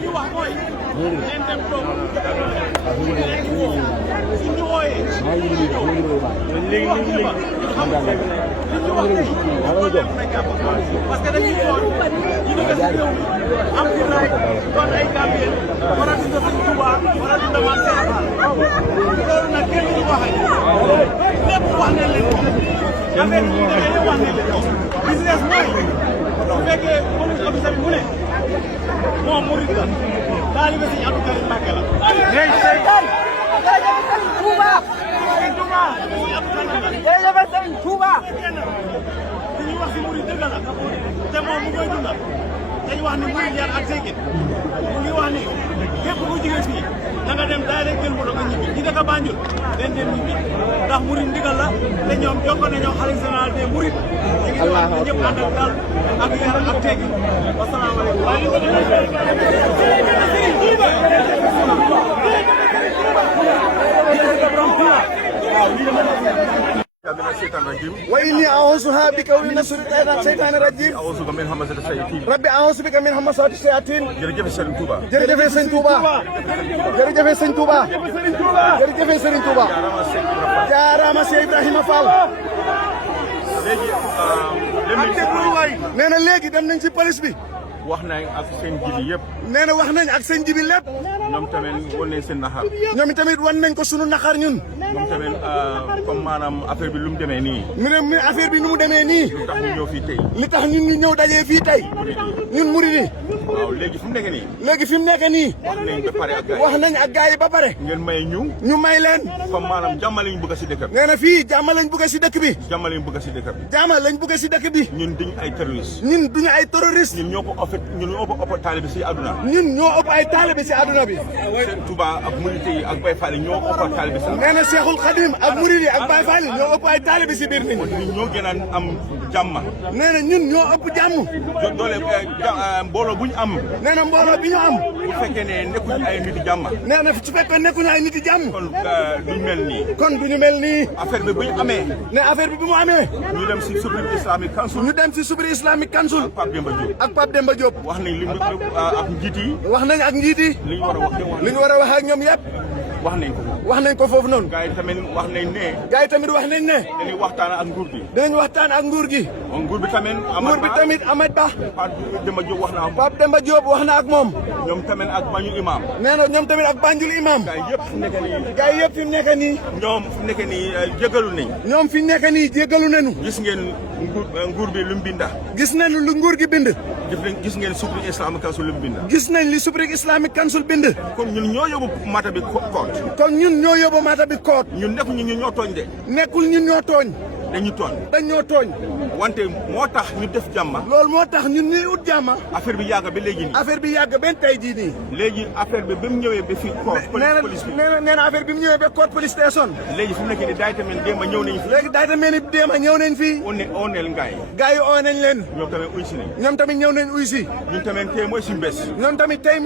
ñu wax mooy ngeen dem toog suñu wooyee parce que dañuy toog ñu dëkk si réew mi am fi laay doon ay Gambien war a dund Sëñ Touba war a dund man Sénégal loolu nag kenn ñu waxee lépp wax nañ leen ko affaire bi ñu demee lépp wax nañ leen ko business mooy bu fekkee police officer bi mu ne moom murid la taalibe Sëñ Abdou Karim Mbacké la jërëjëf Sëñ Touba li ñuy wax si murid dëgg la te moom mu koy dundal dañu wax ni murid yar ak teggin mu ngi wax ni képp ku jóge fii na nga dem daay rek jël moto nga ñibbi ñi dëkk Banjul den dem ñibbi ndax murid ndigal la te ñoom jokko nañoo xalifa général des murid ñu ngi wax ne ñëpp ànd ak dal ak yar ak teggin wa inni a'uuzuha bika min shaytaani rajiim rabbi a'uuzu bika min hamazaati shayaatiin jërëjëf Serigne Touba jërëjëf Sëñ Touba jërëjëf Sëñ Touba jërëjëf Sëriñ Touba jaaraama Cheikh Ibrahima Fall nee na léegi dem nañ ci police bi wax nañ ak seen jibi yëpp nee na wax nañ ak seen jibi lépp ñoom tamit wan nañ seen naxar ñoom tamit wan nañ ko sunu naxar ñun ñoom tamit comme maanaam affaire bi lu mu demee nii mi affaire bi nu mu demee nii lu tax ñu ñëw fii tey li tax ñun ñu ñëw dajee fii tey ñun murid waaw léegi fu mu nekk nii léegi fi mu nekk nii wax nañ ba pare ak wax nañ ak gars yi ba pare ngeen may ñu may leen comme maanaam jàmm lañ bëgg si dëkk bi nee na fii jàmm lañ bëgg si dëkk bi jàmm lañ bëgg si dëkk bi jàmm lañ bëgg si dëkk bi ñun duñ ay terroriste ñun duñu ay terroriste ñun ñoo ko ëpp taalibe si àdduna ñun ñoo ëpp ay taalibe si àdduna bi seen Touba ak murit yi ak Baye Fall ñoo ëpp taalibe si nee na Cheikhul Khadim ak murit yi ak Baye Fall ñoo ëpp ay taalibe si biir nit ñi ñun ñoo gën a am jàmm nee na ñun ñoo ëpp jàmm doole mbooloo bu ñu am nee na mbooloo bi ñu am bu fekkee ne nekkuñ ay nit jàmm nee na su fekkee nekkuñu ay nit jàmm kon duñ mel nii kon duñu mel nii affaire bi bu ñu amee ne affaire bi bu mu amee ñu dem si Supreme Islamic Council ñu dem si Supreme Islamic Council Pape Demba Diop ak Pape Demba Diop wax nañ li ak njiit yi wax nañ ak njiit yi li ñu war a wax li ñu war a wax ak ñoom yëpp wax nañ ko wax nañ ko foofu noonu gars yi tamit wax nañ ne gars yi tamit wax nañ ne dañuy waxtaan ak nguur gi dinañ waxtaan ak nguur gi nguur bi tamit nguur bi tamit Ahmed Ba Pape Demba Diop wax na ak Pape Demba Diop wax na ak moom ñoom tamit ak Banjul imam nee na ñoom tamit ak Banjul imam gars yi yëpp fu nekk nii gars yi yëpp fi mu nekk nii ñoom fu nekk nii jégalu nañ ñoom fi mu nekk nii jégalu nañu gis ngeen nguur bi lu mu binda gis nañu lu nguur gi bind gis ngeen Supreme Islamic Council lu mu binda gis nañ li Supreme Islamic Council bind kon ñun ñoo yóbbu mata bi koot kon ñun ñoo yóbbu mata bi koot ñun nekk ñun ñoo tooñ de nekkul ñun ñoo tooñ dañu tooñ dañ ñoo tooñ wante moo tax ñu def jàmma loolu moo tax ñun ñuy ut jàmma affaire bi yàgg ba léegi nii affaire bi yàgg benn tey jii nii léegi affaire bi ba mu ñëwee ba fii court police bi nee na affaire bi mu ñëwee ba court police station léegi fu mu nekk nii daay tamit démb ñëw nañ fi léegi daay tamit démb ñëw nañ fii oneel ngaay gars yi oo nañ leen ñoom tamit uy si nañ ñoom tamit ñëw nañ uy si ñun tamit tey mooy suñu bés ñoom tamit tey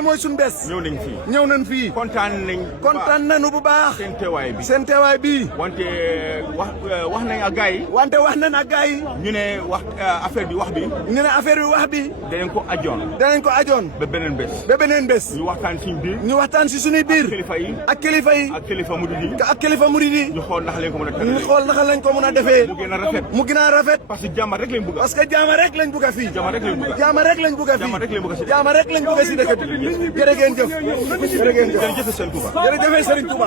mooy suñu bés ñëw nañ fii ñëw nañ fii kontaan nañu bu baax seen teewaay bi wante wax nañ ak gars yi wante wax nañ ak gars yi ñu ne wax affaire bi wax bi ñu ne affaire bi wax bi danañ ko ajoon ba beneen bés ñu waxtaan suñu biir ñu waxtaan si suñuy biir ak kilifa yi ak kilifa murid yi ñu xool ndax lañ ko mën a ñu xool ndax lañ ko mën a defee mu gën a rafet parce que jàmm rek lañ bëgg parce que jàmm rek lañ bëgg fii jàmm rek lañ bëgg fii jàmm rek lañ bëgg si dëkk bi jërë ngeen jëf jërëjëf Serigne Touba jërëjëf Serigne Touba